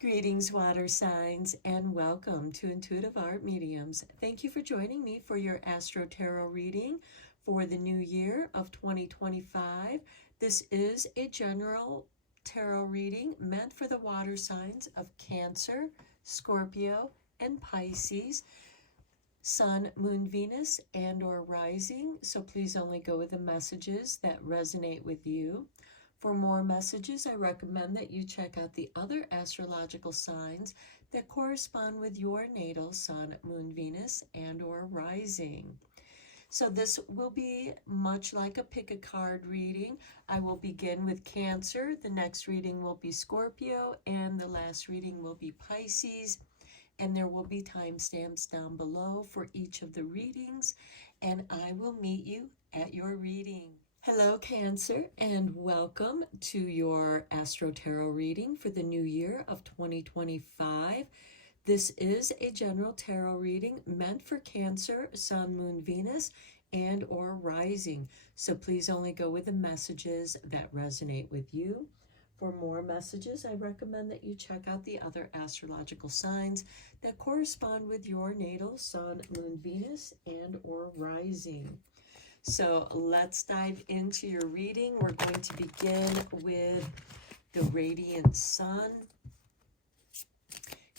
Greetings, water signs, and welcome to Intuitive Art Mediums. Thank you for joining me for your Astro-Tarot reading for the new year of 2025. This is a general tarot reading meant for the water signs of Cancer, Scorpio, and Pisces, Sun, Moon, Venus, and or rising. So please only go with the messages that resonate with you. For more messages, I recommend that you check out the other astrological signs that correspond with your natal Sun, Moon, Venus, and or rising. So this will be much like a pick a card reading. I will begin with Cancer, the next reading will be Scorpio, and the last reading will be Pisces. And there will be timestamps down below for each of the readings, and I will meet you at your reading. Hello, Cancer, and welcome to your Astro Tarot reading for the new year of 2025. This is a general tarot reading meant for Cancer, Sun, Moon, Venus, and or rising. So please only go with the messages that resonate with you. For more messages, I recommend that you check out the other astrological signs that correspond with your natal Sun, Moon, Venus, and or rising. So let's dive into your reading. We're going to begin with the radiant sun.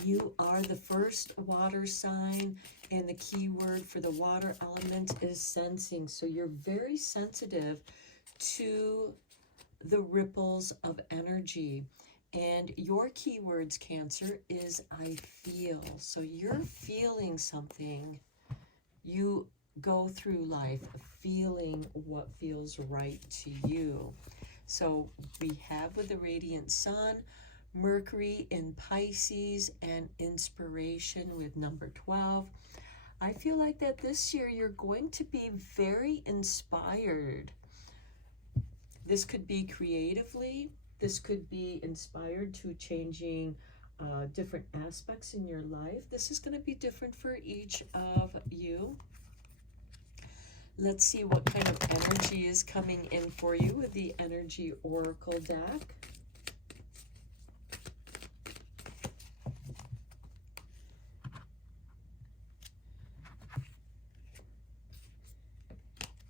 You are the first water sign, and the key word for the water element is sensing. So you're very sensitive to the ripples of energy. And your keywords, Cancer, is I feel. So you're feeling something. You go through life feeling what feels right to you. So we have with the radiant sun, Mercury in Pisces, and inspiration with number 12. I feel like that this year you're going to be very inspired. This could be creatively, this could be inspired to changing different aspects in your life. This is going to be different for each of you. Let's see what kind of energy is coming in for you with the Energy Oracle deck.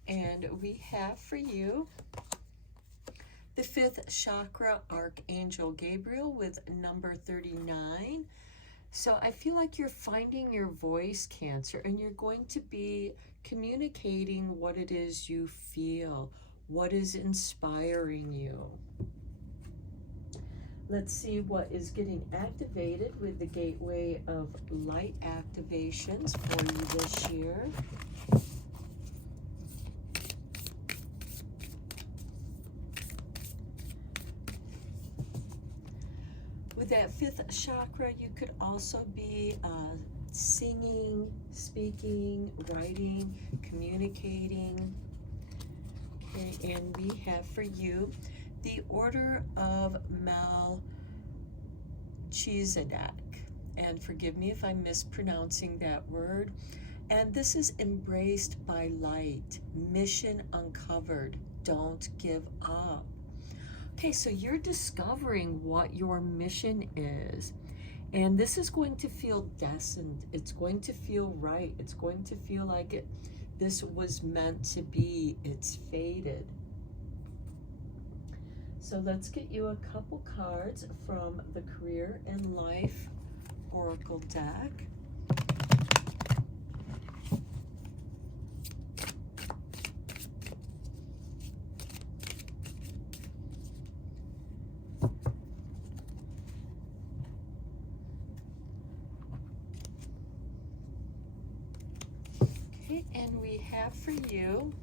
And we have for you the 5th chakra, Archangel Gabriel, with number 39. So I feel like you're finding your voice, Cancer, and you're going to be communicating what it is you feel, what is inspiring you. Let's see what is getting activated with the Gateway of Light activations for you this year. With that 5th chakra, you could also be singing, speaking, writing, communicating. Okay, and we have for you the Order of Melchizedek. And forgive me if I'm mispronouncing that word. And this is embraced by light, mission uncovered, don't give up. Okay, so you're discovering what your mission is. And this is going to feel destined. It's going to feel right. It's going to feel like this was meant to be. It's fated. So let's get you a couple cards from the Career and Life Oracle deck. And we have for you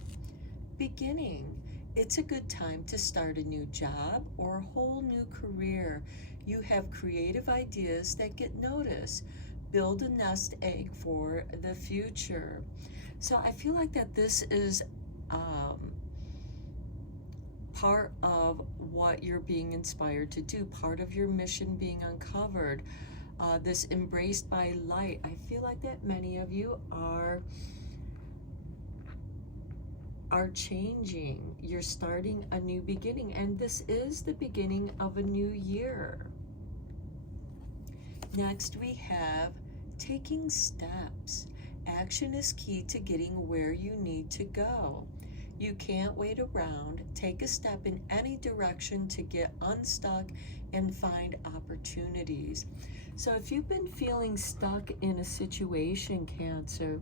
beginning. It's a good time to start a new job or a whole new career. You have creative ideas that get noticed. Build a nest egg for the future. So I feel like that this is part of what you're being inspired to do, part of your mission being uncovered. This embraced by light. I feel like that many of you are changing. You're starting a new beginning, and this is the beginning of a new year. Next, we have taking steps. Action is key to getting where you need to go. You can't wait around. Take a step in any direction to get unstuck and find opportunities. So if you've been feeling stuck in a situation, Cancer,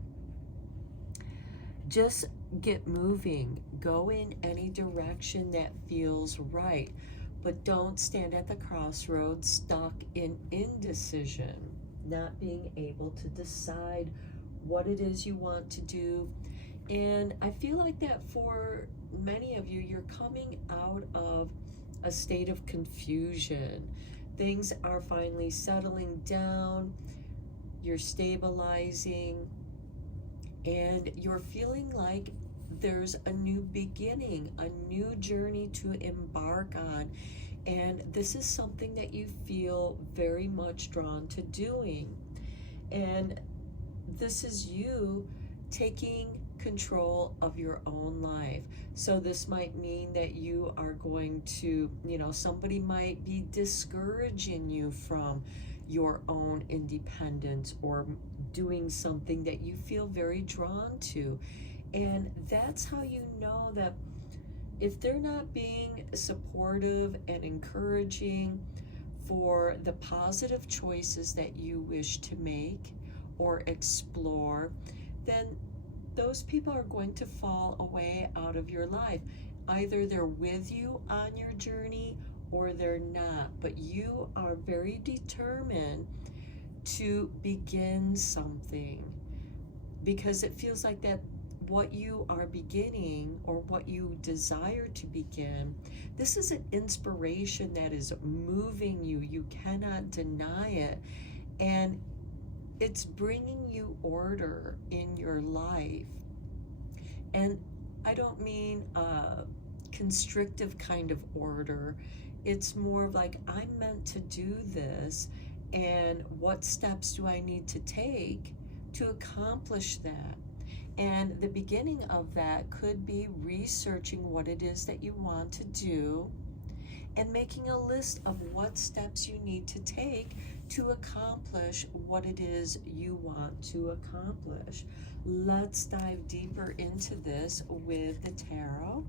just get moving. Go in any direction that feels right. But don't stand at the crossroads stuck in indecision, not being able to decide what it is you want to do. And I feel like that for many of you, you're coming out of a state of confusion. Things are finally settling down, you're stabilizing, and you're feeling like there's a new beginning, a new journey to embark on. And this is something that you feel very much drawn to doing. And this is you taking control of your own life. So this might mean that you are going to, somebody might be discouraging you from your own independence or doing something that you feel very drawn to. And that's how you know that if they're not being supportive and encouraging for the positive choices that you wish to make or explore, then those people are going to fall away out of your life. Either they're with you on your journey or they're not, but you are very determined to begin something, because it feels like that what you are beginning or what you desire to begin, this is an inspiration that is moving you. You cannot deny it. And it's bringing you order in your life. And I don't mean a constrictive kind of order. It's more like, I'm meant to do this, and what steps do I need to take to accomplish that? And the beginning of that could be researching what it is that you want to do and making a list of what steps you need to take to accomplish what it is you want to accomplish. Let's dive deeper into this with the tarot.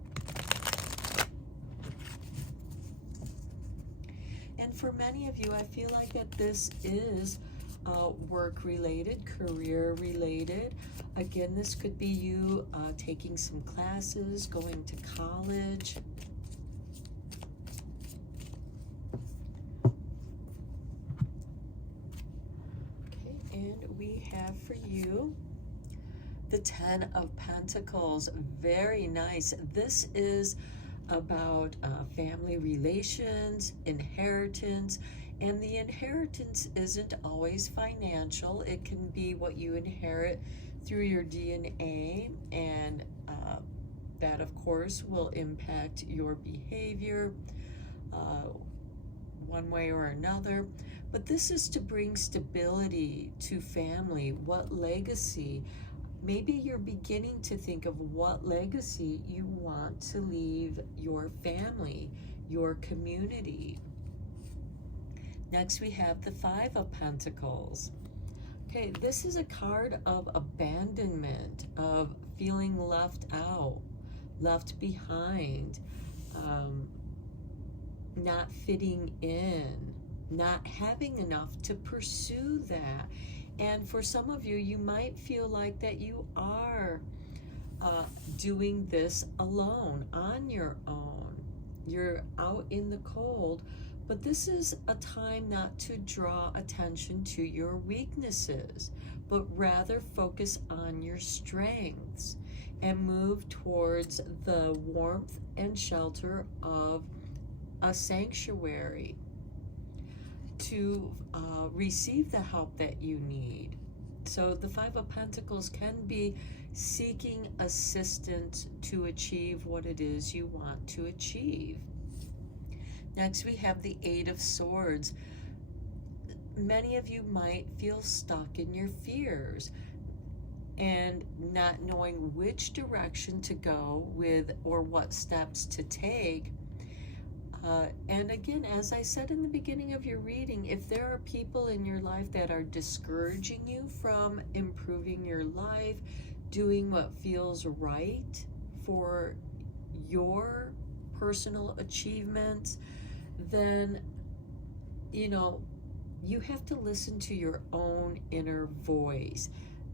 And for many of you, I feel like that this is work-related, career-related. Again, this could be you taking some classes, going to college. Okay, and we have for you the 10 of Pentacles. Very nice. This is about family relations, inheritance, and the inheritance isn't always financial. It can be what you inherit through your DNA, and that of course will impact your behavior one way or another. But this is to bring stability to family. What legacy? Maybe you're beginning to think of what legacy you want to leave your family, your community. Next, we have the 5 of Pentacles. Okay, this is a card of abandonment, of feeling left out, left behind, not fitting in, not having enough to pursue that. And for some of you, you might feel like that you are doing this alone, on your own. You're out in the cold, but this is a time not to draw attention to your weaknesses, but rather focus on your strengths and move towards the warmth and shelter of a sanctuary to receive the help that you need. So the 5 of Pentacles can be seeking assistance to achieve what it is you want to achieve. Next, we have the 8 of Swords. Many of you might feel stuck in your fears and not knowing which direction to go with or what steps to take. And again, as I said in the beginning of your reading, if there are people in your life that are discouraging you from improving your life, doing what feels right for your personal achievements, then, you have to listen to your own inner voice.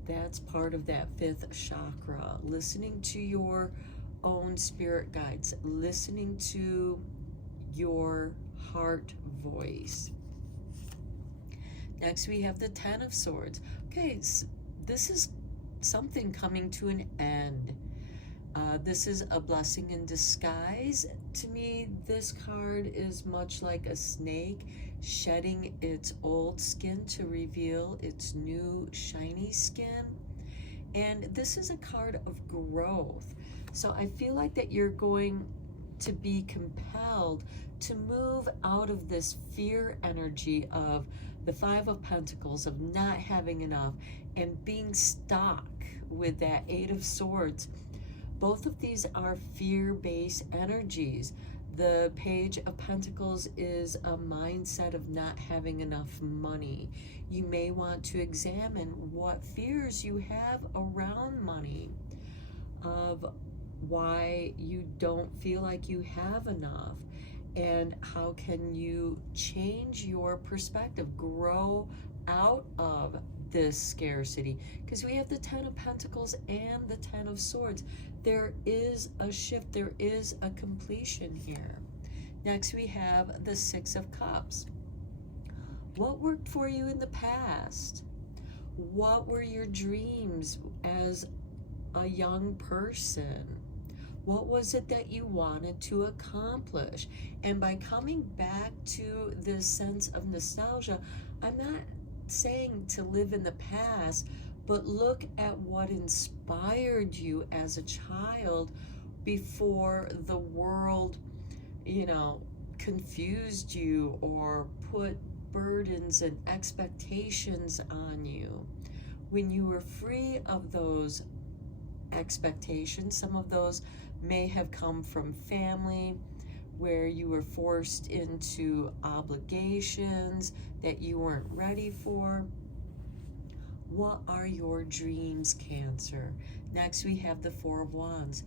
That's part of that fifth chakra, listening to your own spirit guides, listening to your heart voice. Next, we have the Ten of Swords. Okay, so this is something coming to an end. This is a blessing in disguise. To me, this card is much like a snake shedding its old skin to reveal its new shiny skin. And this is a card of growth. So I feel like that you're going to be compelled to move out of this fear energy of the Five of Pentacles, of not having enough and being stuck with that Eight of Swords. Both of these are fear-based energies. The Page of Pentacles is a mindset of not having enough money. You may want to examine what fears you have around money, of why you don't feel like you have enough, and how can you change your perspective, grow out of this scarcity. Because we have the Ten of Pentacles and the Ten of Swords. There is a shift, there is a completion here. Next, we have the Six of Cups. What worked for you in the past? What were your dreams as a young person? What was it that you wanted to accomplish? And by coming back to this sense of nostalgia, I'm not saying to live in the past, but look at what inspired you as a child before the world, confused you or put burdens and expectations on you. When you were free of those expectations, some of those may have come from family, where you were forced into obligations that you weren't ready for. What are your dreams, Cancer? Next, we have the Four of Wands.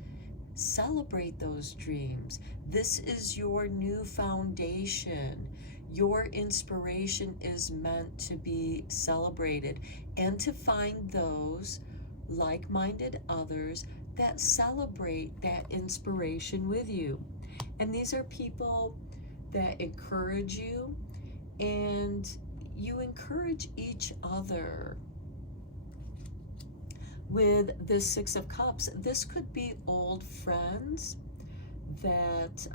Celebrate those dreams. This is your new foundation. Your inspiration is meant to be celebrated, and to find those like-minded others that celebrate that inspiration with you. And these are people that encourage you, and you encourage each other. With the Six of Cups, this could be old friends that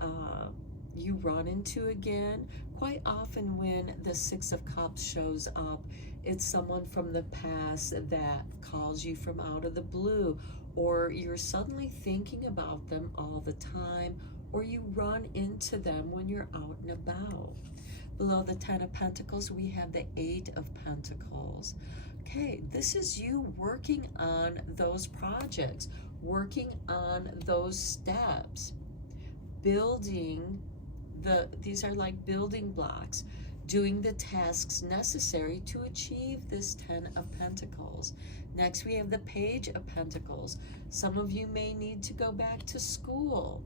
you run into again. Quite often when the Six of Cups shows up, it's someone from the past that calls you from out of the blue, or you're suddenly thinking about them all the time, or you run into them when you're out and about. Below the Ten of Pentacles, we have the Eight of Pentacles. Okay, this is you working on those projects, working on those steps, building these are like building blocks, doing the tasks necessary to achieve this Ten of Pentacles. Next, we have the Page of Pentacles. Some of you may need to go back to school.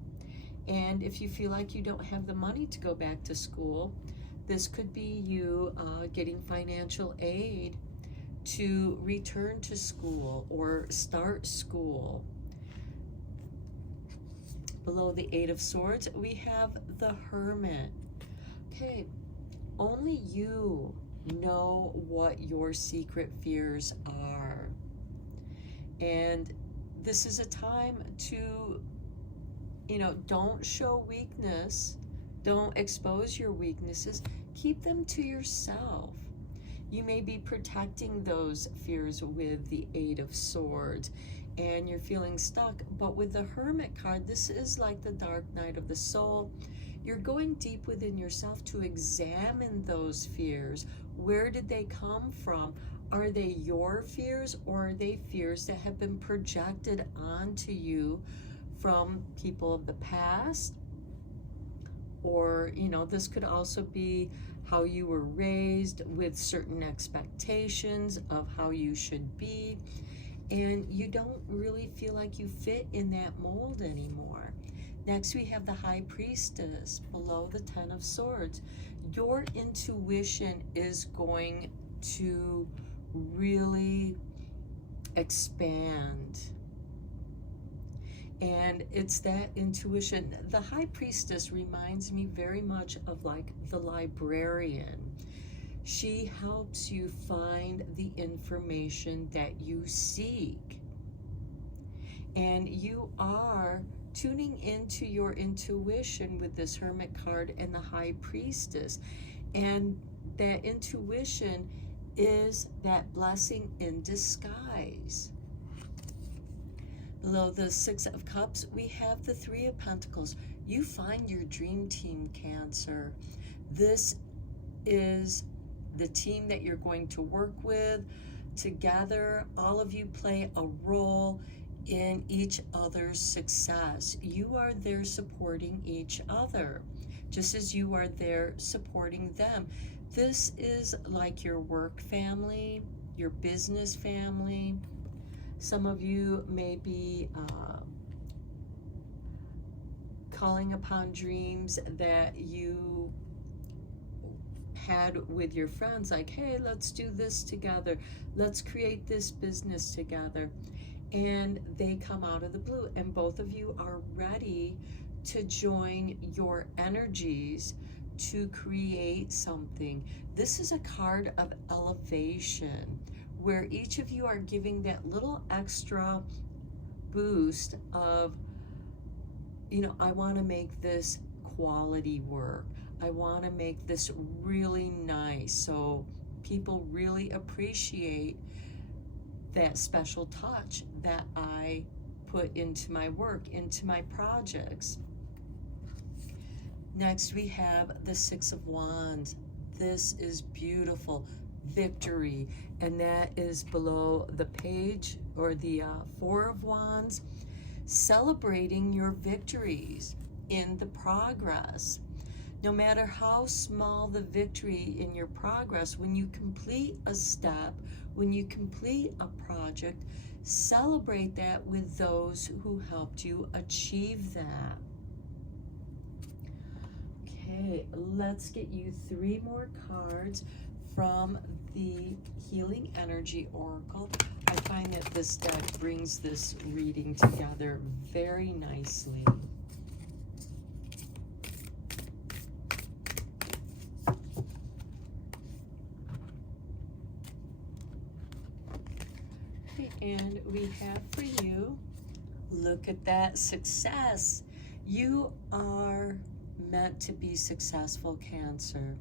And if you feel like you don't have the money to go back to school, this could be you getting financial aid to return to school or start school. Below the Eight of Swords, we have the Hermit. Okay, only you know what your secret fears are. And this is a time to, don't show weakness. Don't expose your weaknesses. Keep them to yourself. You may be protecting those fears with the Eight of Swords, and you're feeling stuck. But with the Hermit card, this is like the dark night of the soul. You're going deep within yourself to examine those fears. Where did they come from? Are they your fears, or are they fears that have been projected onto you from people of the past, or, this could also be how you were raised with certain expectations of how you should be, and you don't really feel like you fit in that mold anymore. Next, we have the High Priestess below the Ten of Swords. Your intuition is going to really expand. And it's that intuition. The High Priestess reminds me very much of like the librarian. She helps you find the information that you seek. And you are tuning into your intuition with this Hermit card and the High Priestess. And that intuition is that blessing in disguise. Below the Six of Cups, we have the Three of Pentacles. You find your dream team, Cancer. This is the team that you're going to work with. Together, all of you play a role in each other's success. You are there supporting each other, just as you are there supporting them. This is like your work family, your business family. Some of you may be calling upon dreams that you had with your friends, like, hey, let's do this together. Let's create this business together. And they come out of the blue, and both of you are ready to join your energies to create something. This is a card of elevation, where each of you are giving that little extra boost of, I want to make this quality work. I want to make this really nice, so people really appreciate that special touch that I put into my work, into my projects. Next, we have the Six of Wands. This is beautiful. Victory. And that is below the page, or the Four of Wands. Celebrating your victories in the progress. No matter how small the victory in your progress, when you complete a step, when you complete a project, celebrate that with those who helped you achieve that. Okay, let's get you 3 more cards from the Healing Energy Oracle. I find that this deck brings this reading together very nicely. Okay, and we have for you, look at that success. You are meant to be successful, Cancer.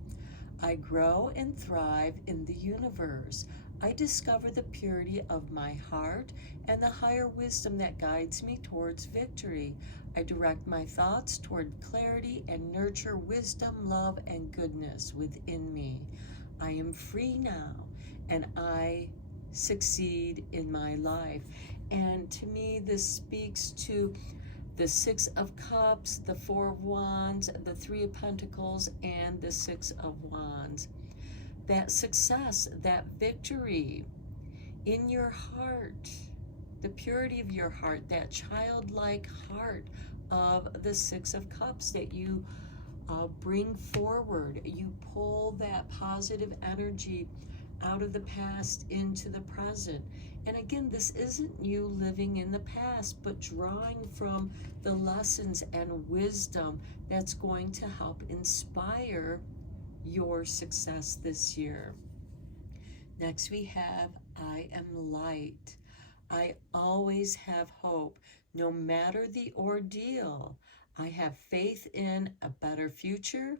I grow and thrive in the universe. I discover the purity of my heart and the higher wisdom that guides me towards victory. I direct my thoughts toward clarity and nurture wisdom, love, and goodness within me. I am free now, and I succeed in my life. And to me, this speaks to the Six of Cups, the Four of Wands, the Three of Pentacles, and the Six of Wands. That success, that victory in your heart, the purity of your heart, that childlike heart of the Six of Cups that you bring forward. You pull that positive energy out of the past into the present. And again, this isn't you living in the past, but drawing from the lessons and wisdom that's going to help inspire your success this year. Next, we have I am light. I always have hope, no matter the ordeal. I have faith in a better future.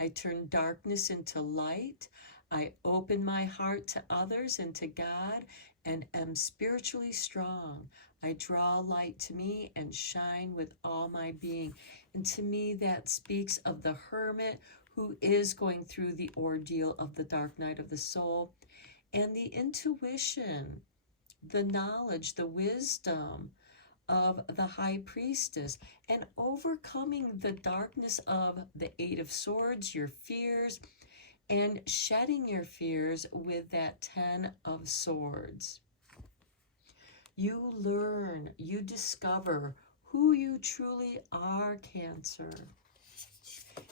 I turn darkness into light. I open my heart to others and to God, and am spiritually strong. I draw light to me and shine with all my being. And to me, that speaks of the hermit who is going through the ordeal of the dark night of the soul, and the intuition, the knowledge, the wisdom of the High Priestess, and overcoming the darkness of the Eight of Swords, your fears, and shedding your fears with that Ten of Swords. You learn, you discover who you truly are, Cancer.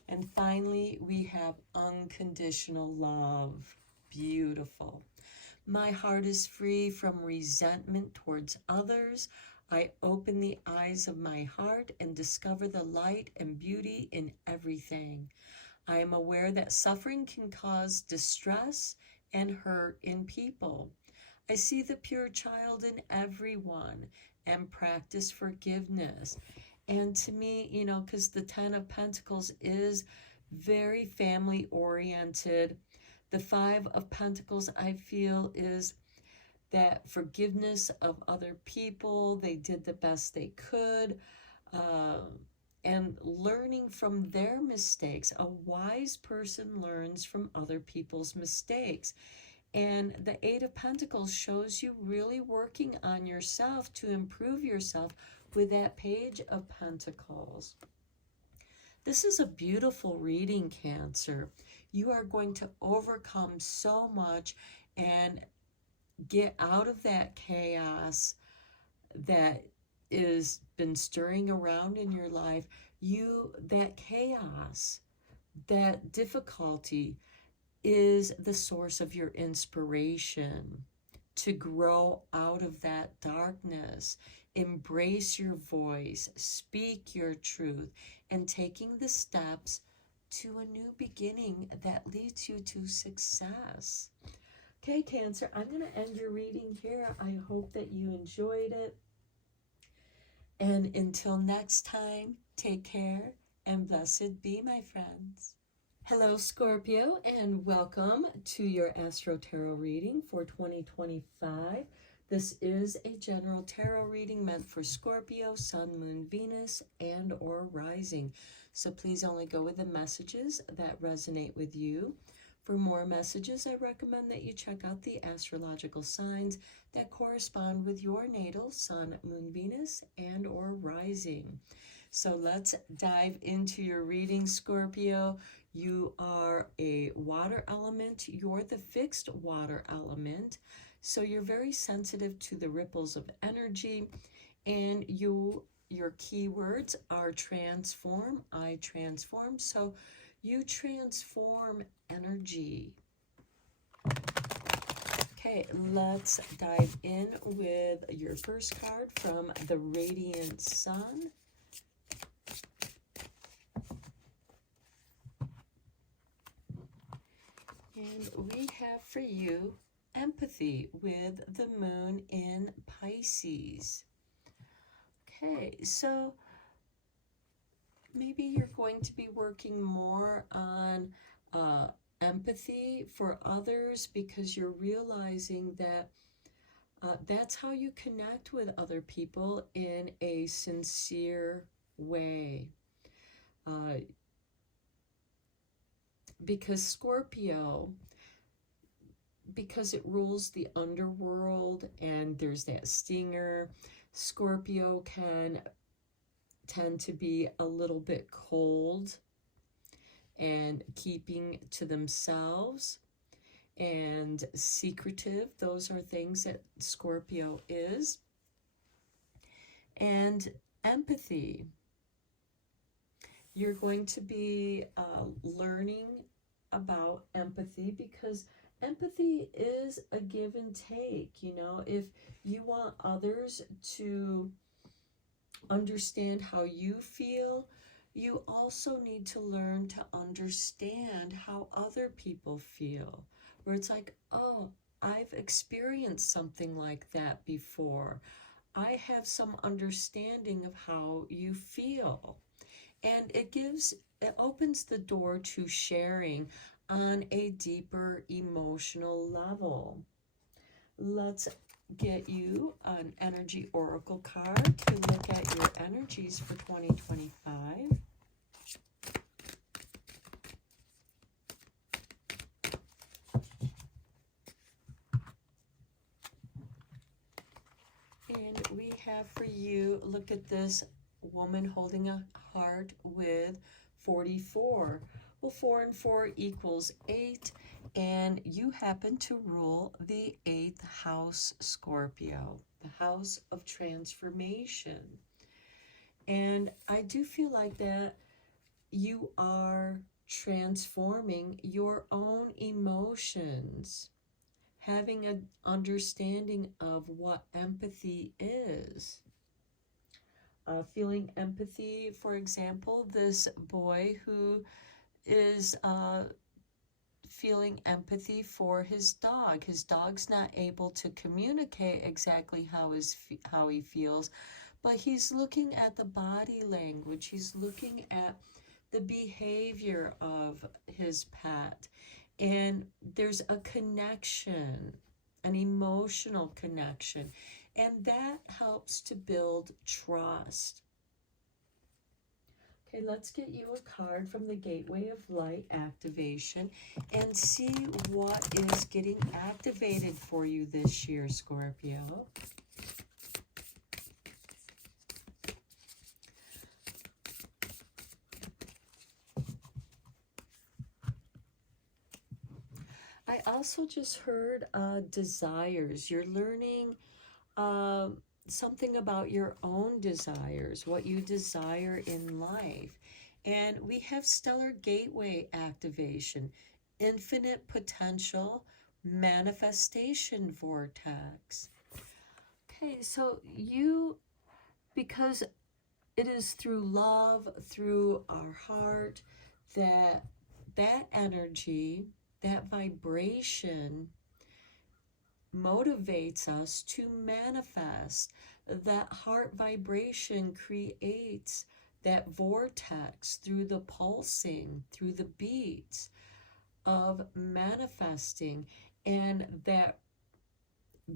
And finally, we have unconditional love. Beautiful. My heart is free from resentment towards others. I open the eyes of my heart and discover the light and beauty in everything. I am aware that suffering can cause distress and hurt in people. I see the pure child in everyone and practice forgiveness. And to me, you know, because the Ten of Pentacles is very family oriented, the Five of Pentacles, I feel, is that forgiveness of other people. They did the best they could. And learning from their mistakes. A wise person learns from other people's mistakes. And the Eight of Pentacles shows you really working on yourself to improve yourself with that Page of Pentacles. This is a beautiful reading, Cancer. You are going to overcome so much and get out of that chaos that is been stirring around in your life. That chaos, that difficulty is the source of your inspiration to grow out of that darkness. Embrace your voice, speak your truth, and taking the steps to a new beginning that leads you to success. Okay, Cancer, I'm going to end your reading here. I hope that you enjoyed it. And until next time, take care and blessed be, my friends. Hello, Scorpio, and welcome to your Astro-Tarot reading for 2025. This is a general tarot reading meant for Scorpio, Sun, Moon, Venus, and or Rising. So please only go with the messages that resonate with you. For more messages, I recommend that you check out the astrological signs that correspond with your natal Sun, Moon, Venus, and or Rising. So let's dive into your reading, Scorpio. You are a water element. You're the fixed water element. So you're very sensitive to the ripples of energy. And your keywords are transform, I transform. So you transform energy. Okay, let's dive in with your first card from the Radiant Sun. And we have for you empathy with the moon in Pisces. Okay, so maybe you're going to be working more on empathy for others because you're realizing that that's how you connect with other people in a sincere way. Because Scorpio, because it rules the underworld and there's that stinger, Scorpio can tend to be a little bit cold and keeping to themselves and secretive. Those are things that Scorpio is. And empathy. You're going to be learning about empathy because empathy is a give and take. You know, if you want others to understand how you feel, you also need to learn to understand how other people feel. Where it's like, oh, I've experienced something like that before. I have some understanding of how you feel. And it opens the door to sharing on a deeper emotional level. Let's get you an energy oracle card to look at your energies for 2025. And we have for you, look at this woman holding a heart with 44. Well, 4 and 4 equals 8, and you happen to rule the 8th house, Scorpio, the house of transformation. And I do feel like that you are transforming your own emotions, having an understanding of what empathy is. Feeling empathy, for example, this boy who is feeling empathy for his dog. His dog's not able to communicate exactly how he feels, but he's looking at the body language. He's looking at the behavior of his pet. And there's a connection, an emotional connection. And that helps to build trust. Okay, let's get you a card from the Gateway of Light activation and see what is getting activated for you this year, Scorpio. I also just heard desires. You're learning something about your own desires, what you desire in life. And we have stellar gateway activation, infinite potential, manifestation vortex. Okay, so because it is through love, through our heart, that energy, that vibration motivates us to manifest. That heart vibration creates that vortex through the pulsing, through the beats of manifesting. And that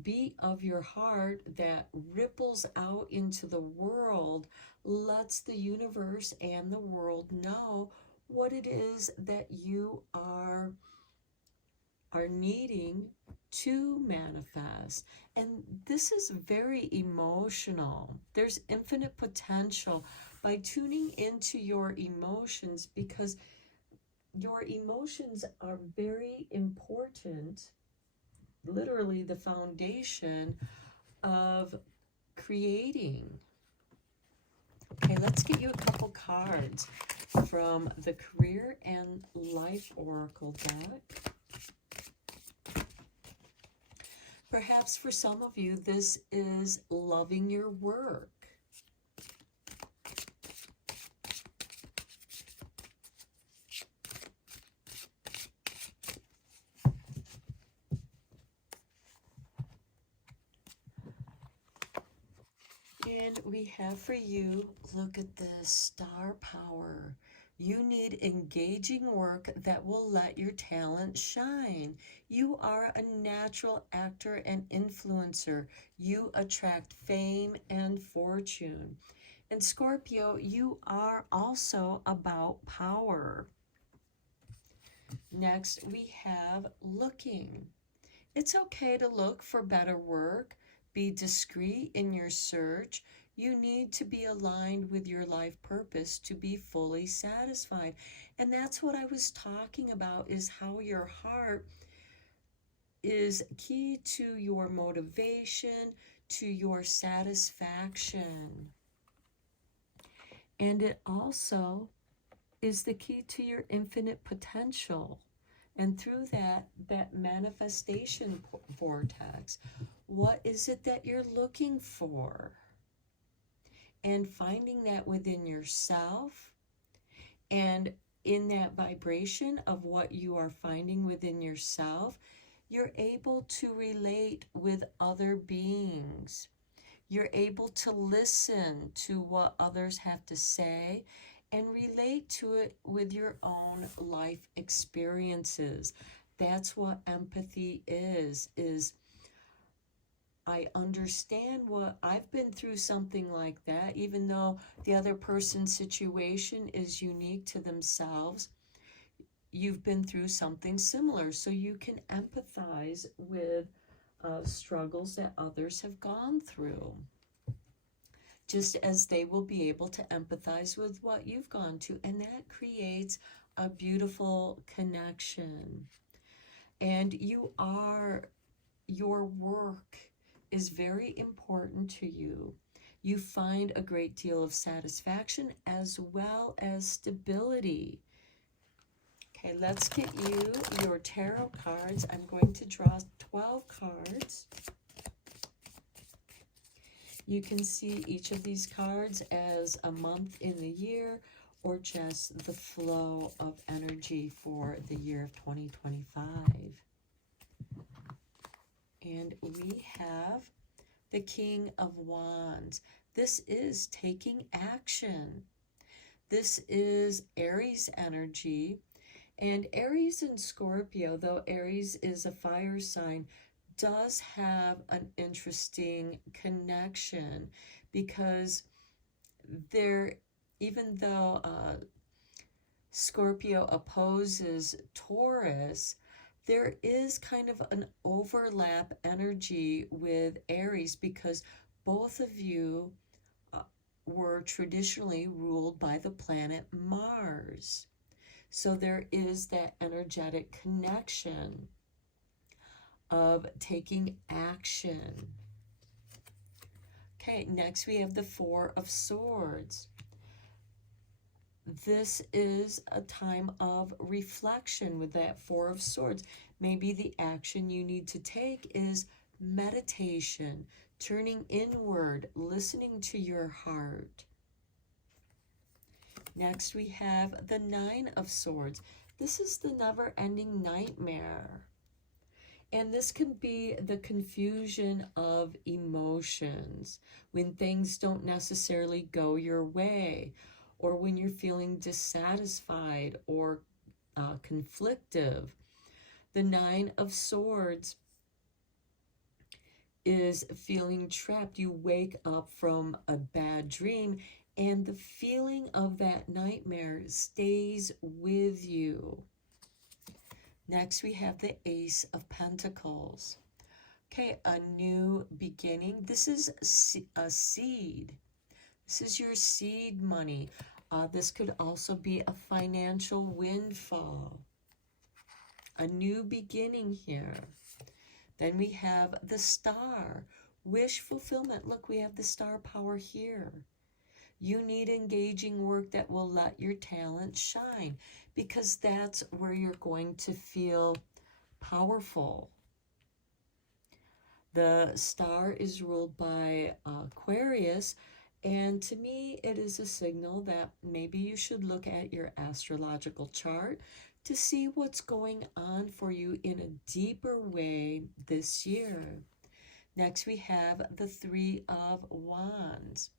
beat of your heart that ripples out into the world lets the universe and the world know what it is that you are needing to manifest. And this is very emotional. There's infinite potential by tuning into your emotions, because your emotions are very important, literally the foundation of creating. Okay, let's get you a couple cards from the Career and Life Oracle deck. Perhaps for some of you, this is loving your work. And we have for you, look at this, star power. You need engaging work that will let your talent shine. You are a natural actor and influencer. You attract fame and fortune. And Scorpio, you are also about power. Next, we have looking. It's okay to look for better work. Be discreet in your search. You need to be aligned with your life purpose to be fully satisfied. And that's what I was talking about, is how your heart is key to your motivation, to your satisfaction. And it also is the key to your infinite potential. And through that manifestation vortex, what is it that you're looking for? And finding that within yourself, and in that vibration of what you are finding within yourself, you're able to relate with other beings. You're able to listen to what others have to say and relate to it with your own life experiences. That's what empathy is I understand what I've been through, something like that, even though the other person's situation is unique to themselves. You've been through something similar, so you can empathize with struggles that others have gone through. just as they will be able to empathize with what you've gone to, and that creates a beautiful connection. And your work is very important to you. You find a great deal of satisfaction as well as stability. Okay, let's get you your tarot cards. I'm going to draw 12 cards. You can see each of these cards as a month in the year or just the flow of energy for the year of 2025. And we have the King of Wands. This is taking action. This is Aries energy. And Aries and Scorpio, though Aries is a fire sign, does have an interesting connection because even though Scorpio opposes Taurus, there is kind of an overlap energy with Aries because both of you were traditionally ruled by the planet Mars. So there is that energetic connection of taking action. Okay, next we have the Four of Swords. This is a time of reflection with that Four of Swords. Maybe the action you need to take is meditation, turning inward, listening to your heart. Next we have the Nine of Swords. This is the never-ending nightmare. And this can be the confusion of emotions when things don't necessarily go your way, or when you're feeling dissatisfied or conflictive. The Nine of Swords is feeling trapped. You wake up from a bad dream and the feeling of that nightmare stays with you. Next, we have the Ace of Pentacles. Okay, a new beginning. This is a seed. This is your seed money. This could also be a financial windfall. A new beginning here. Then we have the Star. Wish fulfillment. Look, we have the star power here. You need engaging work that will let your talent shine, because that's where you're going to feel powerful. The Star is ruled by Aquarius, and to me it is a signal that maybe you should look at your astrological chart to see what's going on for you in a deeper way this year. Next we have the Three of Wands.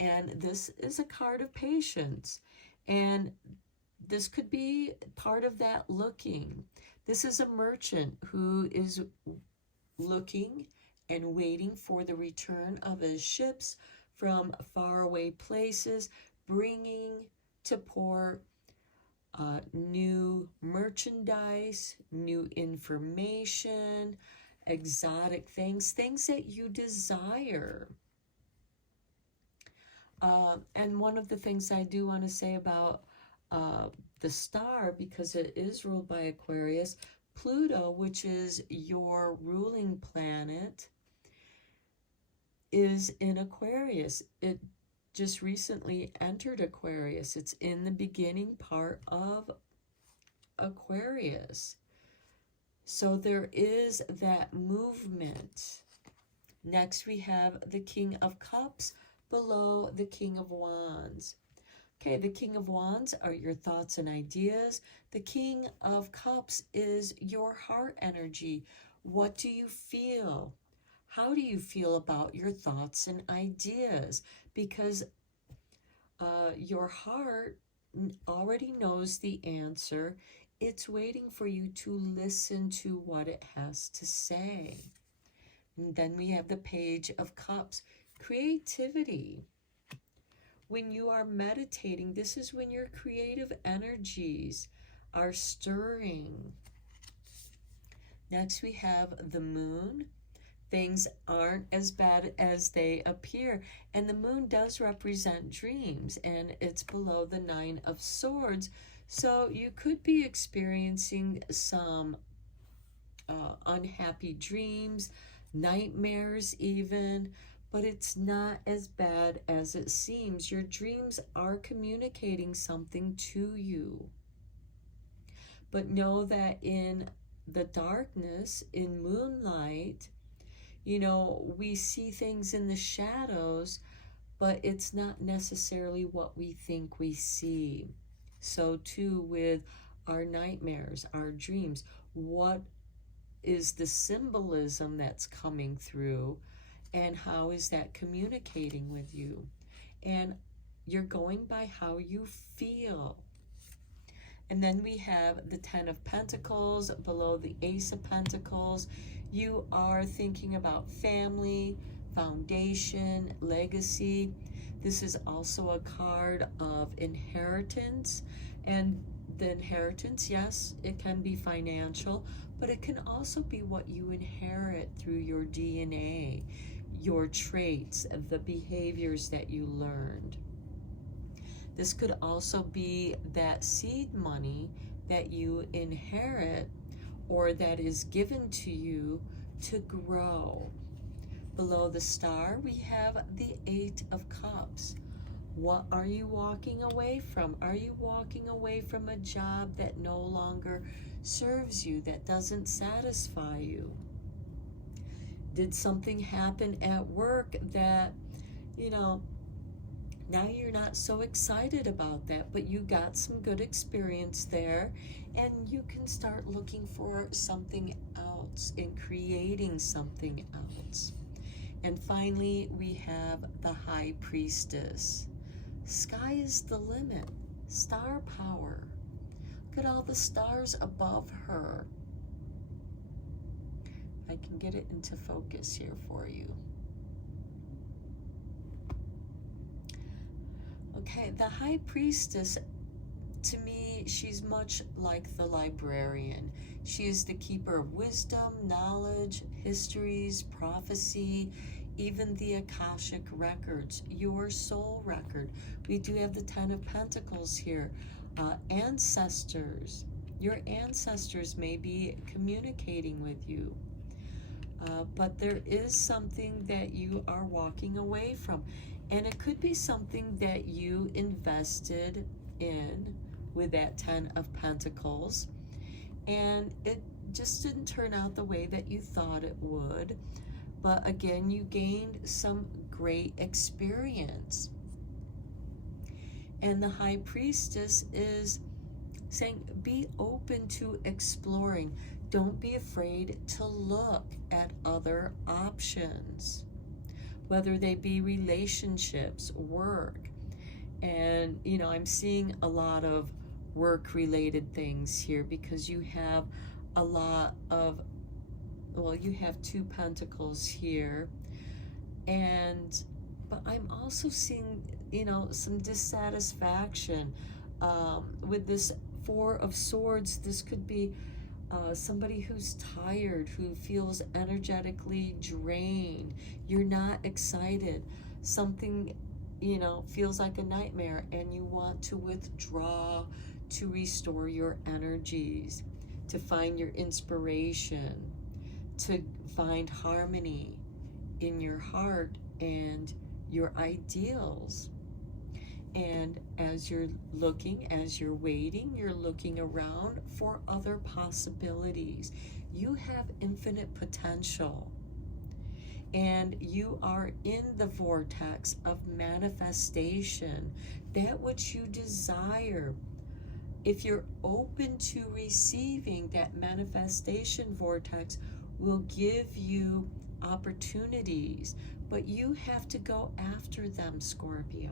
And this is a card of patience. And this could be part of that looking. This is a merchant who is looking and waiting for the return of his ships from faraway places, bringing to port new merchandise, new information, exotic things, things that you desire. And one of the things I do want to say about the Star, because it is ruled by Aquarius, Pluto, which is your ruling planet, is in Aquarius. It just recently entered Aquarius. It's in the beginning part of Aquarius. So there is that movement. Next we have the King of Cups below the King of Wands. Okay, the King of Wands are your thoughts and ideas. The King of Cups is your heart energy. What do you feel? How do you feel about your thoughts and ideas? Because your heart already knows the answer. It's waiting for you to listen to what it has to say. And then we have the Page of Cups. Creativity. When you are meditating, this is when your creative energies are stirring. Next we have the Moon. things aren't as bad as they appear. And the moon does represent dreams, and it's below the Nine of Swords. So you could be experiencing some unhappy dreams, nightmares even, but it's not as bad as it seems. Your dreams are communicating something to you. But know that in the darkness, in moonlight, we see things in the shadows, but it's not necessarily what we think we see. So too with our nightmares, our dreams. What is the symbolism that's coming through, and how is that communicating with you? And you're going by how you feel. And then we have the Ten of Pentacles below the Ace of Pentacles. You are thinking about family, foundation, legacy. This is also a card of inheritance. And the inheritance, yes, it can be financial, but it can also be what you inherit through your DNA, your traits, the behaviors that you learned. This could also be that seed money that you inherit or that is given to you to grow. Below the star, we have the Eight of Cups. What are you walking away from? Are you walking away from a job that no longer serves you, that doesn't satisfy you? Did something happen at work that, now you're not so excited about that, but you got some good experience there, and you can start looking for something else and creating something else. And finally, we have the High Priestess. Sky is the limit. Star power. Look at all the stars above her. I can get it into focus here for you. Okay, the High Priestess, to me, she's much like the librarian. She is the keeper of wisdom, knowledge, histories, prophecy, even the Akashic records, your soul record. We do have the Ten of Pentacles here. Ancestors. Your ancestors may be communicating with you. But there is something that you are walking away from. And it could be something that you invested in with that Ten of Pentacles, and it just didn't turn out the way that you thought it would. But again, you gained some great experience. And the High Priestess is saying, be open to exploring. Don't be afraid to look at other options, whether they be relationships, work. And, I'm seeing a lot of work-related things here because you have a lot of, you have two pentacles here. But I'm also seeing, some dissatisfaction. With this Four of Swords, this could be somebody who's tired, who feels energetically drained. You're not excited. Something, feels like a nightmare, and you want to withdraw to restore your energies, to find your inspiration, to find harmony in your heart and your ideals. And as you're looking, as you're waiting, you're looking around for other possibilities. You have infinite potential. And you are in the vortex of manifestation, that which you desire. If you're open to receiving, that manifestation vortex will give you opportunities, but you have to go after them, Scorpio.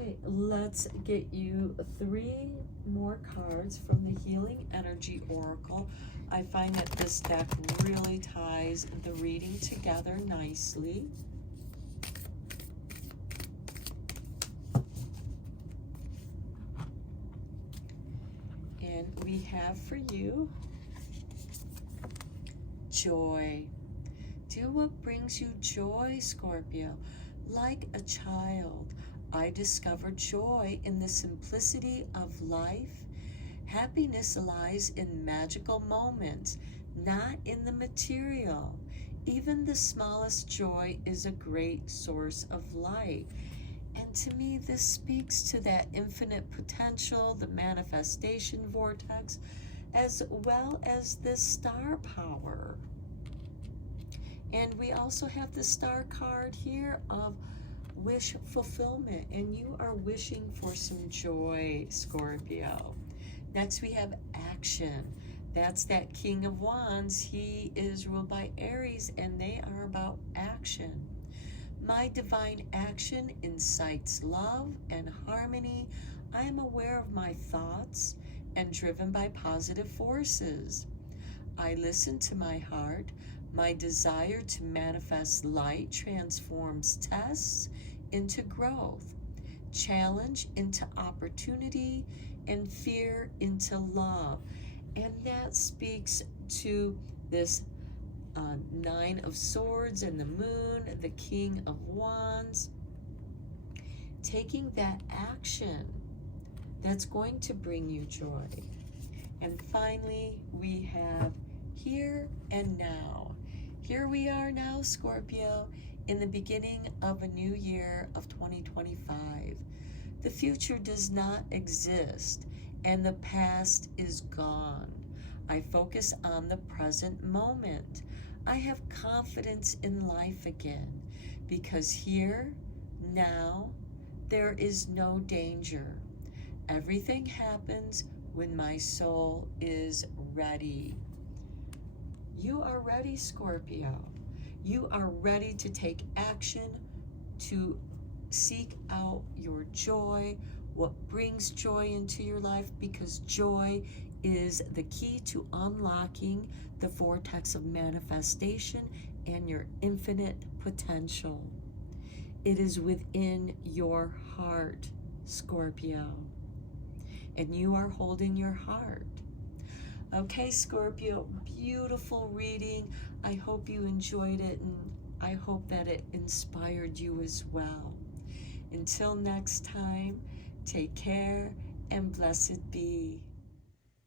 Okay, let's get you 3 more cards from the Healing Energy Oracle. I find that this deck really ties the reading together nicely. And we have for you joy. Do what brings you joy, Scorpio. Like a child, I discovered joy in the simplicity of life. Happiness lies in magical moments, not in the material. Even the smallest joy is a great source of light. And to me, this speaks to that infinite potential, the manifestation vortex, as well as this star power. And we also have the star card here of wish fulfillment, and you are wishing for some joy, Scorpio. Next, we have action. That's that King of Wands. He is ruled by Aries, and they are about action. My divine action incites love and harmony. I am aware of my thoughts and driven by positive forces. I listen to my heart. My desire to manifest light transforms tests into growth, challenge into opportunity, and fear into love. And that speaks to this Nine of Swords and the Moon, the King of Wands. Taking that action that's going to bring you joy. And finally, we have here and now. Here we are now, Scorpio, in the beginning of a new year of 2025. The future does not exist, and the past is gone. I focus on the present moment. I have confidence in life again, because here, now, there is no danger. Everything happens when my soul is ready. You are ready, Scorpio. You are ready to take action, to seek out your joy, what brings joy into your life, because joy is the key to unlocking the vortex of manifestation and your infinite potential. It is within your heart, Scorpio, and you are holding your heart. Okay, Scorpio, beautiful reading. I hope you enjoyed it, and I hope that it inspired you as well. Until next time, take care and blessed be.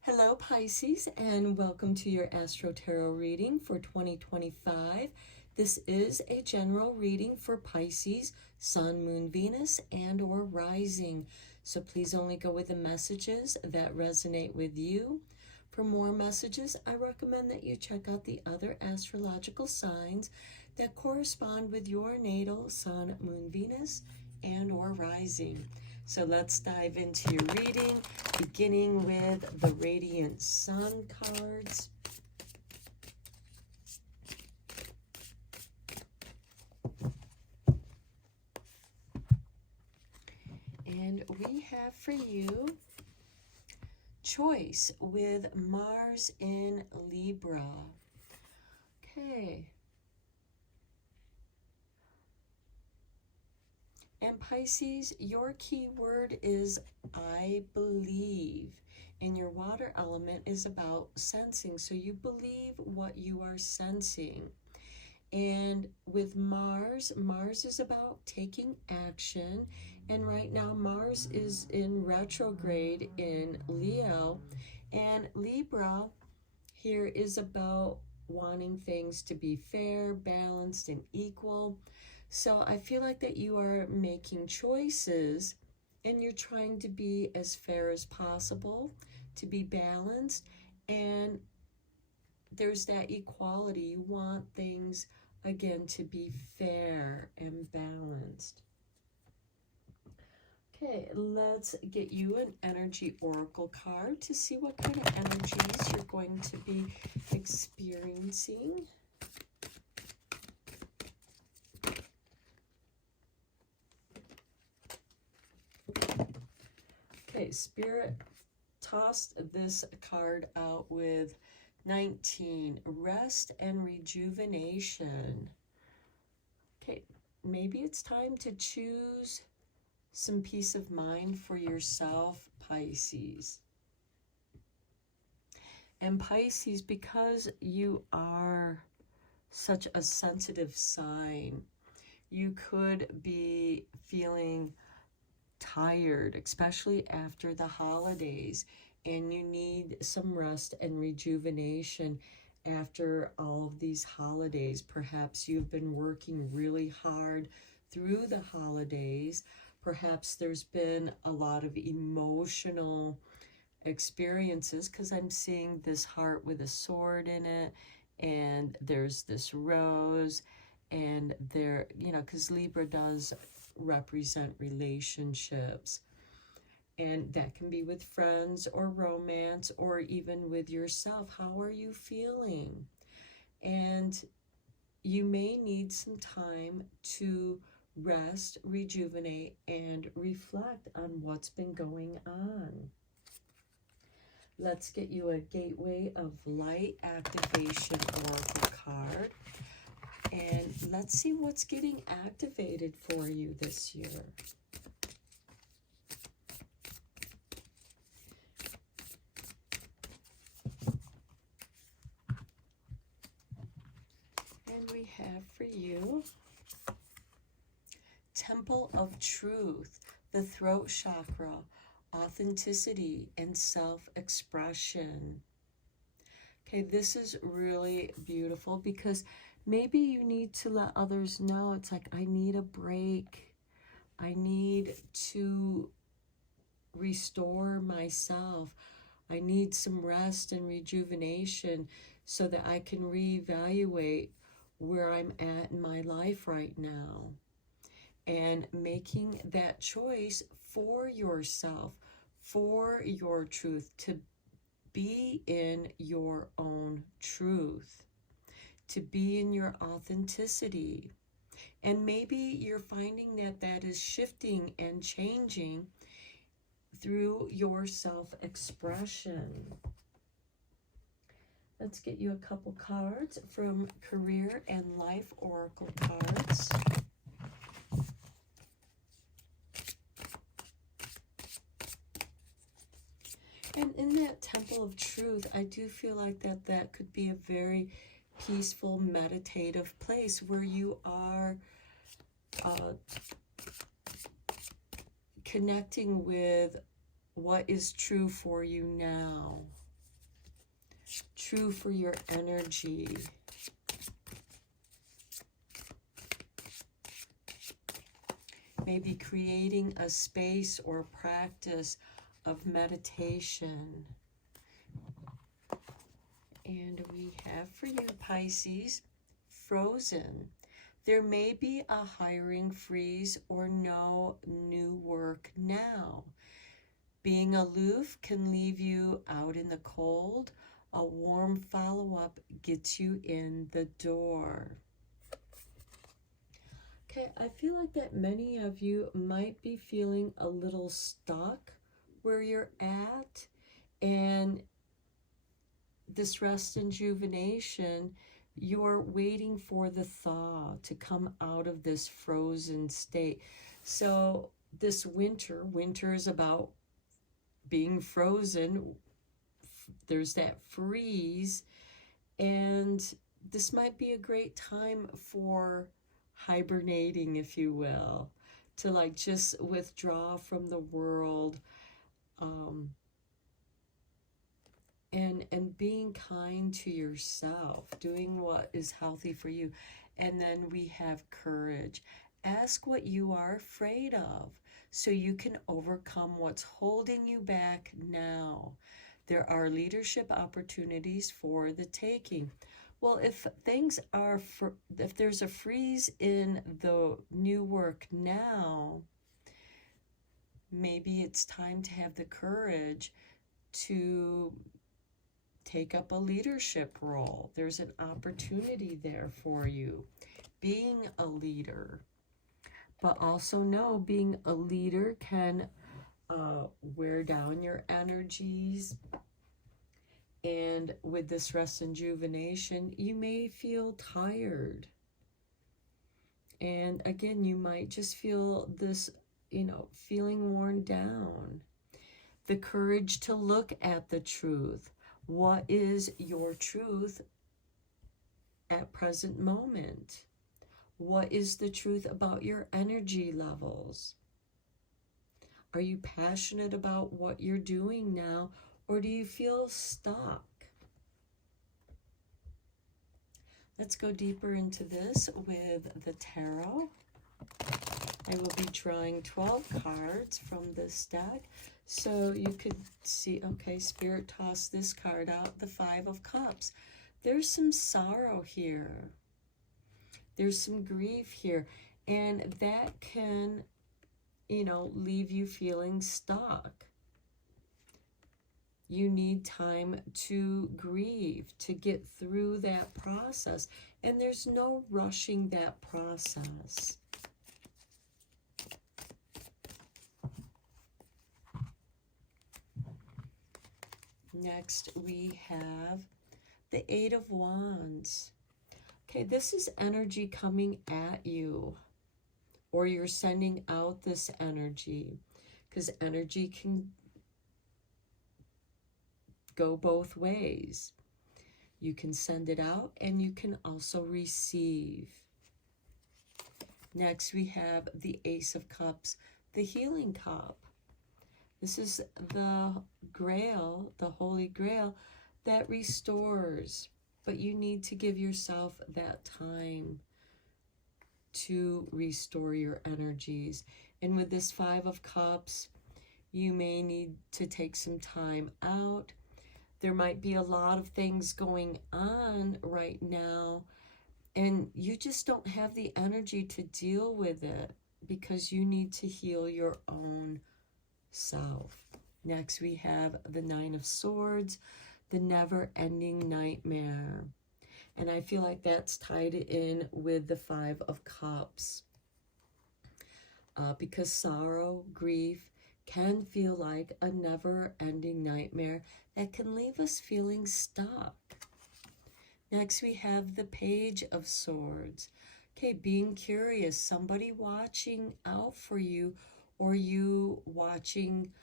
Hello, Pisces, and welcome to your Astro-Tarot reading for 2025. This is a general reading for Pisces, Sun, Moon, Venus, and or Rising. So please only go with the messages that resonate with you. For more messages, I recommend that you check out the other astrological signs that correspond with your natal Sun, Moon, Venus, and or Rising. So let's dive into your reading, beginning with the Radiant Sun cards. And we have for you choice with Mars in Libra. Okay. And Pisces, your key word is I believe. And your water element is about sensing. So you believe what you are sensing. And with Mars, Mars is about taking action. And right now, Mars is in retrograde in Leo. And Libra here is about wanting things to be fair, balanced, and equal. So I feel like that you are making choices and you're trying to be as fair as possible, to be balanced. And there's that equality. You want things, again, to be fair and balanced. Okay, let's get you an energy oracle card to see what kind of energies you're going to be experiencing. Okay, Spirit tossed this card out with 19, rest and rejuvenation. Okay, maybe it's time to choose some peace of mind for yourself, Pisces. And Pisces, because you are such a sensitive sign, you could be feeling tired, especially after the holidays, and you need some rest and rejuvenation after all of these holidays. Perhaps you've been working really hard through the holidays. Perhaps there's been a lot of emotional experiences, because I'm seeing this heart with a sword in it, and there's this rose, and there, you know, because Libra does represent relationships, and that can be with friends or romance or even with yourself. How are you feeling? And you may need some time to rest, rejuvenate, and reflect on what's been going on. Let's get you a Gateway of Light Activation Oracle card. And let's see what's getting activated for you this year. And we have for you Temple of Truth, the throat chakra, authenticity and self-expression. Okay, this is really beautiful because maybe you need to let others know, it's like, I need a break. I need to restore myself. I need some rest and rejuvenation so that I can reevaluate where I'm at in my life right now. And making that choice for yourself, for your truth, to be in your own truth, to be in your authenticity. And maybe you're finding that that is shifting and changing through your self-expression. Let's get you a couple cards from Career and Life Oracle cards. And in that Temple of Truth, I do feel like that could be a very peaceful, meditative place where you are connecting with what is true for you now, true for your energy. Maybe creating a space or practice of meditation. And we have for you, Pisces, Frozen. There may be a hiring freeze or no new work now. Being aloof can leave you out in the cold. A warm follow-up gets you in the door. Okay, I feel like that many of you might be feeling a little stuck where you're at, and this rest and rejuvenation, you're waiting for the thaw to come out of this frozen state. So this winter is about being frozen. There's that freeze, and this might be a great time for hibernating, if you will, to like just withdraw from the world, and being kind to yourself, doing what is healthy for you. And then we have courage. Ask what you are afraid of so you can overcome what's holding you back now. There are leadership opportunities for the taking. Well, if there's a freeze in the new work now, maybe it's time to have the courage to take up a leadership role. There's an opportunity there for you, being a leader. But also know, being a leader can wear down your energies. And with this rest and rejuvenation, you may feel tired. And again, you might just feel this, feeling worn down. The courage to look at the truth. What is your truth at present moment? What is the truth about your energy levels? Are you passionate about what you're doing now, or do you feel stuck? Let's go deeper into this with the tarot. I will be drawing 12 cards from this deck. So you could see, okay, Spirit tossed this card out, the Five of Cups. There's some sorrow here. There's some grief here. And that can, you know, leave you feeling stuck. You need time to grieve, to get through that process. And there's no rushing that process. Next, we have the Eight of Wands. Okay, this is energy coming at you, or you're sending out this energy, because energy can go both ways. You can send it out and you can also receive. Next, we have the Ace of Cups, the Healing Cup. This is the Grail, the Holy Grail that restores, but you need to give yourself that time to restore your energies. And with this Five of Cups, you may need to take some time out. There might be a lot of things going on right now, and you just don't have the energy to deal with it because you need to heal your own self. Next, we have the Nine of Swords, the never-ending nightmare. And I feel like that's tied in with the Five of Cups. Because sorrow, grief, can feel like a never-ending nightmare that can leave us feeling stuck. Next, we have the Page of Swords. Okay, being curious, somebody watching out for you, or you watching.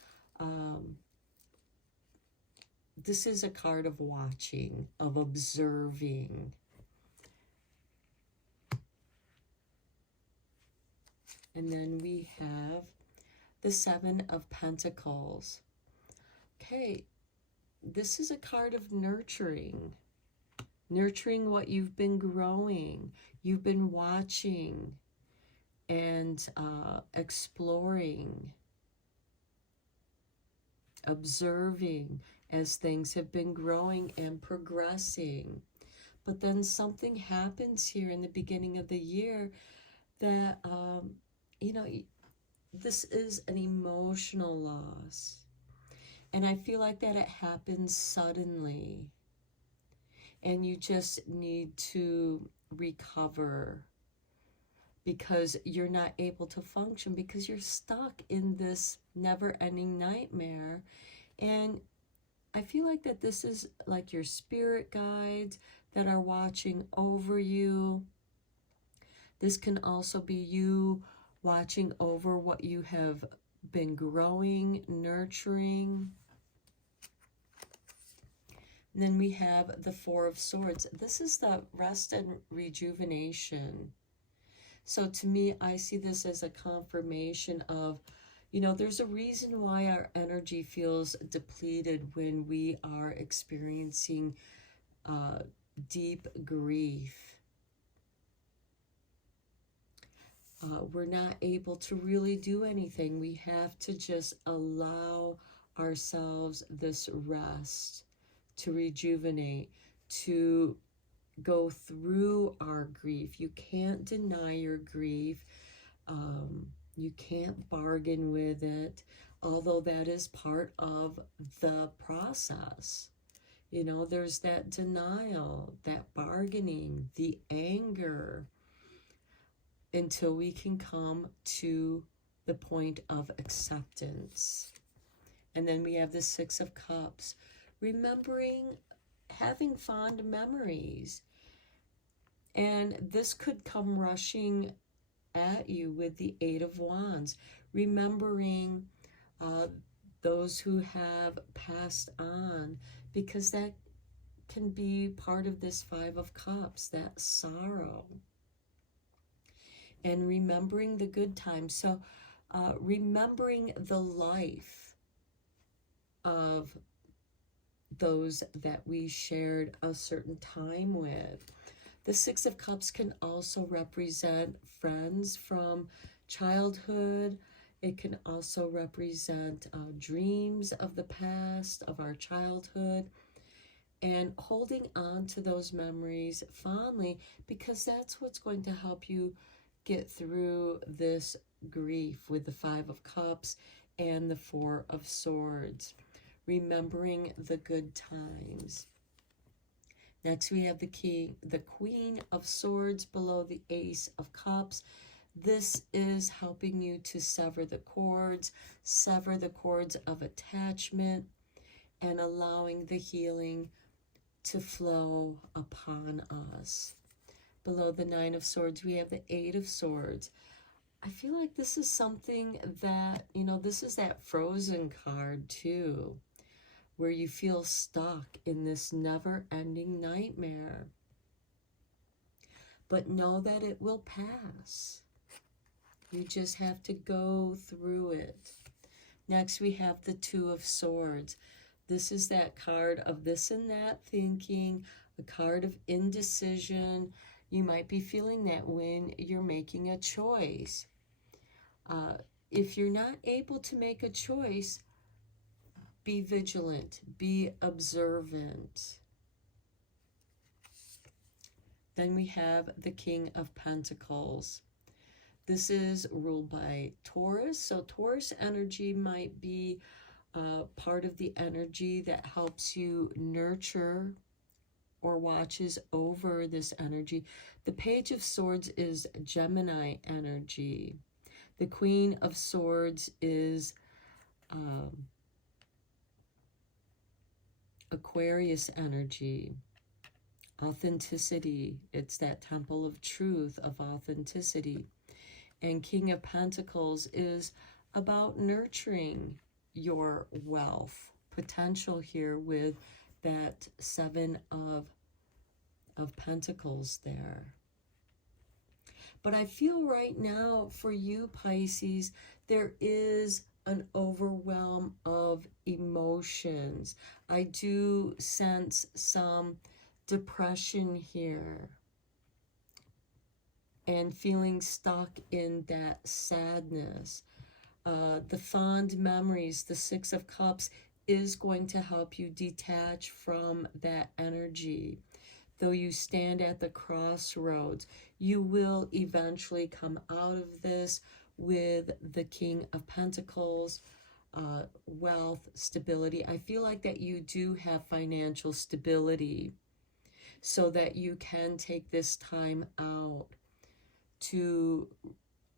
This is a card of watching, of observing. And then we have the Seven of Pentacles. Okay, this is a card of nurturing. Nurturing what you've been growing, you've been watching and exploring, observing as things have been growing and progressing. But then something happens here in the beginning of the year that, you know, this is an emotional loss. And I feel like that it happens suddenly. And you just need to recover because you're not able to function because you're stuck in this never-ending nightmare. And I feel like that this is like your spirit guides that are watching over you. This can also be you watching over what you have been growing, nurturing. And then we have the Four of Swords. This is the rest and rejuvenation. So to me, I see this as a confirmation of, you know, there's a reason why our energy feels depleted when we are experiencing deep grief. We're not able to really do anything. We have to just allow ourselves this rest to rejuvenate, to go through our grief. You can't deny your grief. You can't bargain with it, although that is part of the process. You know, there's that denial, that bargaining, the anger, until we can come to the point of acceptance. And then we have the Six of Cups, remembering, having fond memories. And this could come rushing at you with the Eight of Wands, remembering those who have passed on, because that can be part of this Five of Cups, that sorrow. And remembering the good times. So remembering the life of those that we shared a certain time with. The Six of Cups can also represent friends from childhood. It can also represent dreams of the past, of our childhood, and holding on to those memories fondly, because that's what's going to help you get through this grief with the Five of Cups and the Four of Swords. Remembering the good times. Next we have the Queen of Swords below the Ace of Cups. This is helping you to sever the cords of attachment, and allowing the healing to flow upon us. Below the Nine of Swords, we have the Eight of Swords. I feel like this is something that, this is that Frozen card too, where you feel stuck in this never-ending nightmare. But know that it will pass. You just have to go through it. Next, we have the Two of Swords. This is that card of this and that thinking, a card of indecision. You might be feeling that when you're making a choice. If you're not able to make a choice, be vigilant, be observant. Then we have the King of Pentacles. This is ruled by Taurus. So Taurus energy might be part of the energy that helps you nurture or watches over this energy. The Page of Swords is Gemini energy. The Queen of Swords is Aquarius energy. Authenticity. It's that temple of truth, of authenticity. And King of Pentacles is about nurturing your wealth potential here with that Seven of Pentacles there. But I feel right now for you, Pisces, there is an overwhelm of emotions. I do sense some depression here and feeling stuck in that sadness. The fond memories, the Six of Cups, is going to help you detach from that energy. Though you stand at the crossroads, you will eventually come out of this with the King of Pentacles, wealth, stability. I feel like that you do have financial stability so that you can take this time out to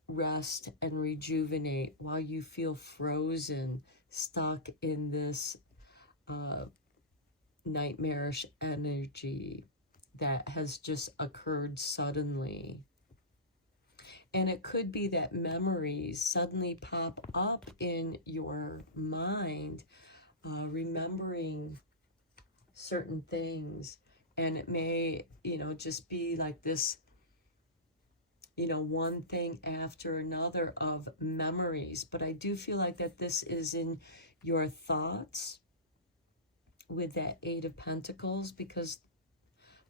rest and rejuvenate while you feel frozen, stuck in this nightmarish energy that has just occurred suddenly. And it could be that memories suddenly pop up in your mind, remembering certain things. And it may, just be like this, one thing after another of memories. But I do feel like that this is in your thoughts with that Eight of Pentacles,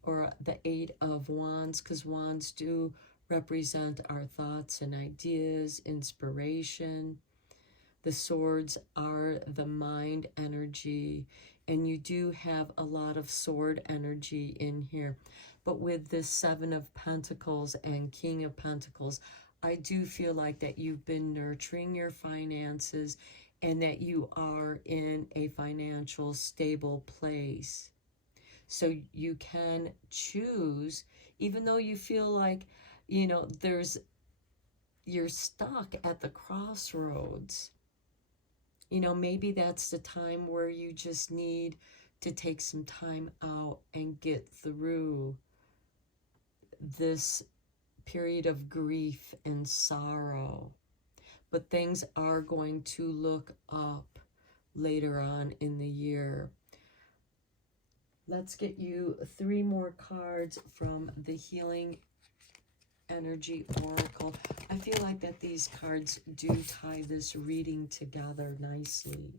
or the Eight of Wands, because wands do represent our thoughts and ideas, inspiration. The swords are the mind energy, and you do have a lot of sword energy in here. But with this Seven of Pentacles and King of Pentacles, I do feel like that you've been nurturing your finances and that you are in a financial stable place. So you can choose, even though you feel like, you're stuck at the crossroads. Maybe that's the time where you just need to take some time out and get through this period of grief and sorrow. But things are going to look up later on in the year. Let's get you 3 more cards from the Healing Energy Oracle. I feel like that these cards do tie this reading together nicely.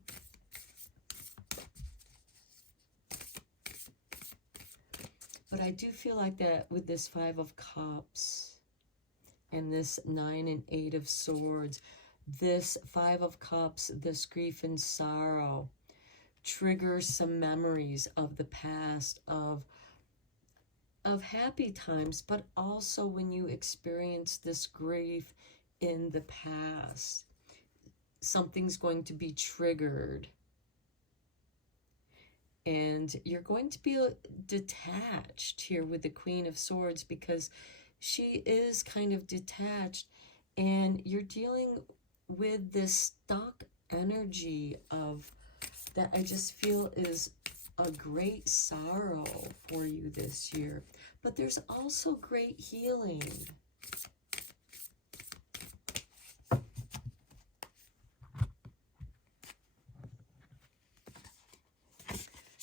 But I do feel like that with this 5 of Cups and this 9 and 8 of Swords, this 5 of Cups, this grief and sorrow, triggers some memories of the past, of happy times, but also when you experience this grief in the past, something's going to be triggered. And you're going to be detached here with the Queen of Swords, because she is kind of detached, and you're dealing with this stuck energy of that I just feel is a great sorrow for you this year. But there's also great healing.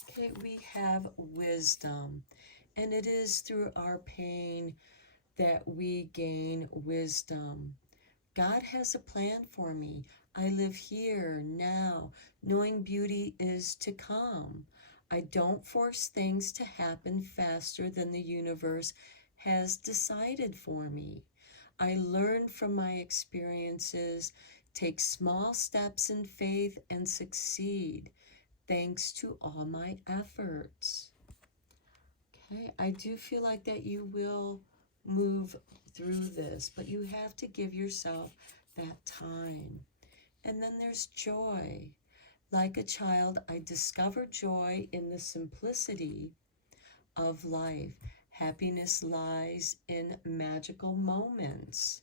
Okay, we have wisdom. And it is through our pain that we gain wisdom. God has a plan for me. I live here now, knowing beauty is to come. I don't force things to happen faster than the universe has decided for me. I learn from my experiences, take small steps in faith, and succeed thanks to all my efforts. Okay, I do feel like that you will move through this, but you have to give yourself that time. And then there's joy. Like a child, I discover joy in the simplicity of life. Happiness lies in magical moments,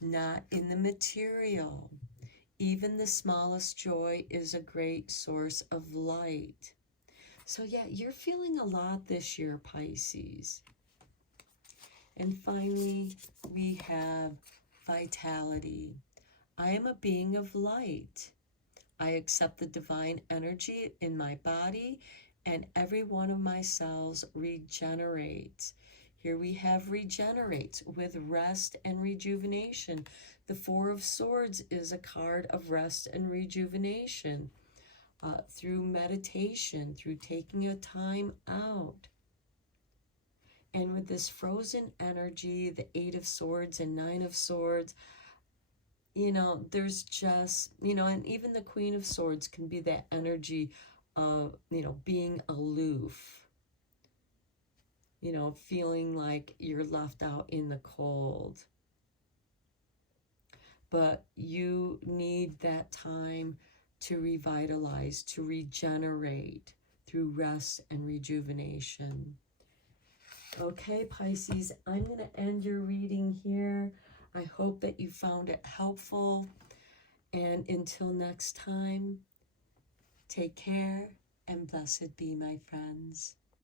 not in the material. Even the smallest joy is a great source of light. So yeah, you're feeling a lot this year, Pisces. And finally, we have vitality. I am a being of light. I accept the divine energy in my body, and every one of my cells regenerates. Here we have regenerates with rest and rejuvenation. The 4 of Swords is a card of rest and rejuvenation through meditation, through taking a time out. And with this frozen energy, the 8 of Swords and 9 of Swords, you know, there's just, you know, and even the Queen of Swords can be that energy of, you know, being aloof, you know, feeling like you're left out in the cold. But you need that time to revitalize, to regenerate through rest and rejuvenation. Okay, Pisces, I'm going to end your reading here. I hope that you found it helpful. And until next time, take care and blessed be, my friends.